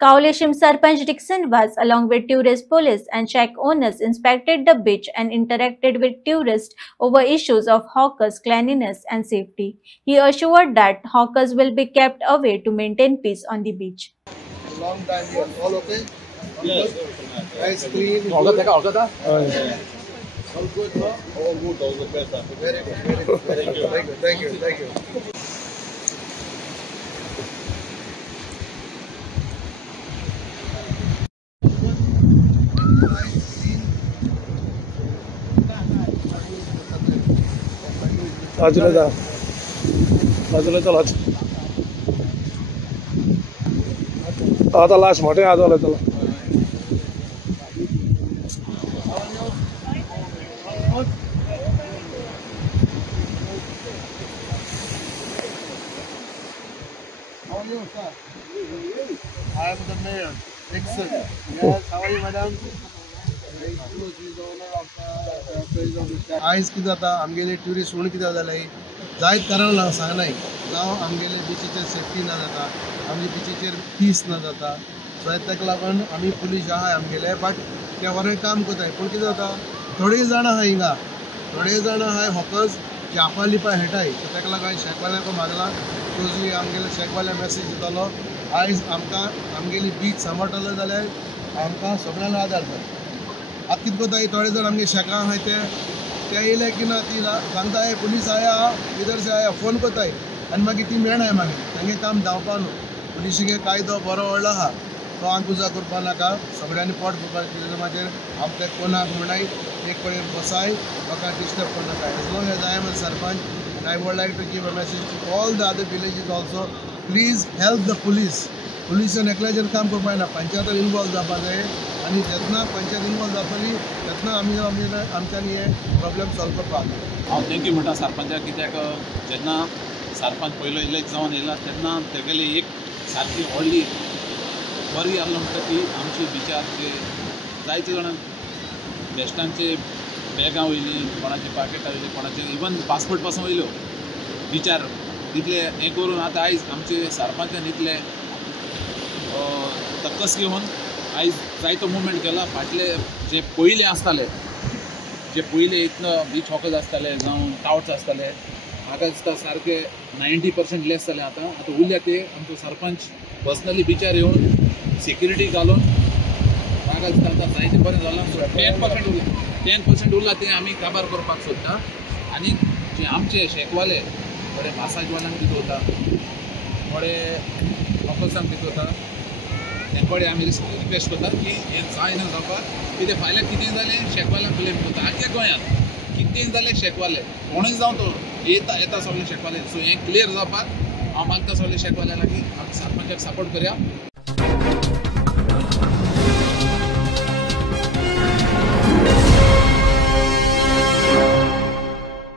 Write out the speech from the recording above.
Kaulishim Sarpanch Dixon was, along with tourist police and shack owners, inspected the beach and interacted with tourists over issues of hawkers' cleanliness and safety. He assured that hawkers will be kept away to maintain peace on the beach. Long time here. All okay? Yes. Nice, clean. All good. All good. All good, no? All good. All the best. Very good. Very good. Very good. Thank you. Thank you. Thank you. बाजूला जा बाजूला चला आता last मोठे आजवलं चला How are you, sir? I am the mayor, Dixon. Yes, how are you, madam? आयज कितें जाता आमगेले ट्युरिस्ट म्हणून कितें जालें जायत कारण सांगनाय जावं आमगेले बिचीचेर सेफ्टी ना जाता आमचे बिचीचेर पीस ना जाता सो ताका लागून आमी पुलीस आहाय आमगेले बट ते बरें काम करताय पूण कितें जाता थोडे जाण आहा हिंगा थोडे जाण आहाय हॉकर्स जे आपा लिपा हेटाय सो ताका लागून शेकवाल्यांक मागला क्लोजली आमगेले शेकवाल्या मेसेज दितालो आयज आमकां आमगेली बीच सांबाळटलो जाल्यार आमकां सगळ्यांना आदार जाय आतां कितें कोताय थोडे जाण आमगे शेकां आहाय ते येयले की ना ती सांगताय पुलीस आया इधर से आया फोन कोताय आनी मागीर ती मेळनाय मागीर तांगे काम धांवपा न्हू पुलिशेगे कायदो बरो व्हडलो आहा तो आमक उजा करपा नाका सगळ्यांनी पोट भरपाक मागीर आमचे कोणाक म्हणनाय एक कडेन बसाय म्हाका डिस्टर्ब करनाका as long as I am a sarpanch and I would like to give a message to all the other villages also. Please help the police. Police and एकल्याचेर काम करपाक ना पंचायत इनवॉल्व जावपा जाय आनी जेन्ना पंचायत इनवॉल्व जातली तेन्ना आमी आमच्यांनी हे प्रॉब्लेम सॉल्व करपाक हांव थँक्यू म्हणटा सरपंचाक कित्याक जेन्ना सरपंच पयलो इलेक्ट जावन येयला तेन्ना तेगेली एक सारकी व्हडली बरी आहलो म्हणटा ती आमची बिचार जे जायते जाणां बेश्टांचे बॅगां वयली कोणाची पाकेटां वयली कोणाचे इवन पासपोर्ट पासून वयल्यो बिचार इतले हें करून आतां आयज आमचे सरपंचान इतले तकस घेवन आयज जायतो मुवमेंट केला फाटले जे पयले आसताले जे पयले इतलो बीच हॉकर्स आसताले जावं टाउट्स आसताले म्हाका दिसता सारके 90% लेस जाले आतां उरल्या ते आमचो सरपंच पर्सनली बिचार येवन सेक्युरिटी घालून म्हाका दिसता आतां जायते बरें जालां 10% उरला ते आमी काबार करपाक सोदता आनी जे आमचे शेकवाले थोडे मसाजवाल्यांक दितोता थोडे हॉकर्सांक दितोता तेंकडे आमी रिक्वेस्ट करता की हें जायना जावपाक कितें फाल्यां कितें जालें शेकवाल्यांक ब्लेम करता आख्या गोंयांत कितें जालें शेकवाले कोणूय जावं तो येता सगळे शेकवाले सो हें क्लियर जावपाक हांव मागता सगळे शेकवाल्या लागीं आमी सरपंचाक सपोर्ट करया